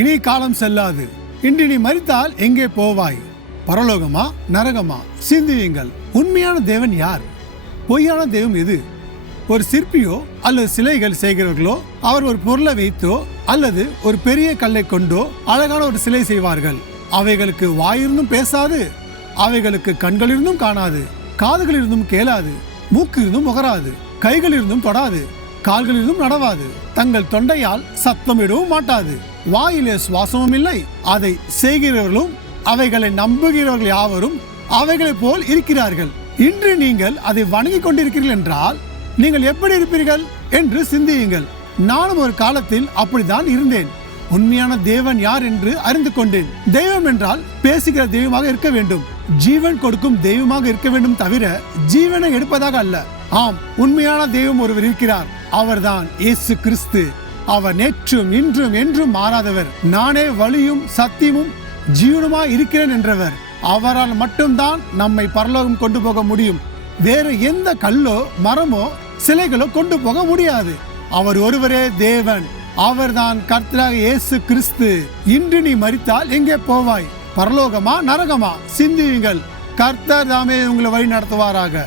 இனி காலம் செல்லாது. இன்று நீ மரித்தால் எங்கே போவாய்? பரலோகமா நரகமா? சிந்தியுங்கள். உண்மையான தேவன் யார்? பொய்யான தெய்வம் எது? ஒரு சிற்பியோ அல்லது சிலைகள் செய்கிறவர்களோ அவர் ஒரு பொருளை வைத்தோ அல்லது ஒரு பெரிய கல்லை கொண்டோ அழகான ஒரு சிலை செய்வார்கள். அவைகளுக்கு வாயிருந்தும் பேசாது, அவைகளுக்கு கண்கள் இருந்தும் காணாது, காதுகள் இருந்தும் கேளாது, மூக்கு இருந்தும் முகராது, கைகள் இருந்தும் தொடாது, கால்கள் இருந்தும் நடவாது, தங்கள் தொண்டையால் சத்தமிடவும் மாட்டாது, வாயிலே சுவாசமும் இல்லை. அதை செய்கிறவர்களும் அவைகளை நம்புகிறவர்கள் யாவரும் அவைகளைப் போல் இருக்கிறார்கள். இன்று நீங்கள் அதை வணங்கி கொண்டிருக்கிறீர்கள் என்றால் நீங்கள் எப்படி இருப்பீர்கள் என்று சிந்தியுங்கள். நானும் ஒரு காலத்தில் அப்படித்தான் இருந்தேன். உண்மையான தேவன் யார் என்று அறிந்து கொண்டேன். தெய்வம் என்றால் பேசுகிற தெய்வமாக இருக்க வேண்டும், ஜீவன் கொடுக்கும் தெய்வமாக இருக்க வேண்டும், தவிர ஜீவனை எடுப்பதாக அல்ல. ஆம், உண்மையான தெய்வம் ஒருவர் இருக்கிறார். அவர்தான் இயேசு கிறிஸ்து. அவர் நேற்றும் இன்றும் என்றும் மாறாதவர். நானே வழியும் சத்தியமும் ஜீவனுமாய் இருக்கிறேன் என்றவர். அவரால் மட்டும்தான் நம்மை பரலோகம் கொண்டு போக முடியும். வேறு எந்த கல்லோ மரமோ சிலைகளோ கொண்டு போக முடியாது. அவர் ஒருவரே தேவன். அவர்தான் கர்த்தராகிய இயேசு கிறிஸ்து. இன்று நீ மரித்தால் எங்கே போவாய்? பரலோகமா நரகமா? சிந்தியுங்கள். கர்த்தர் தாமே உங்களை வழி நடத்துவாராக.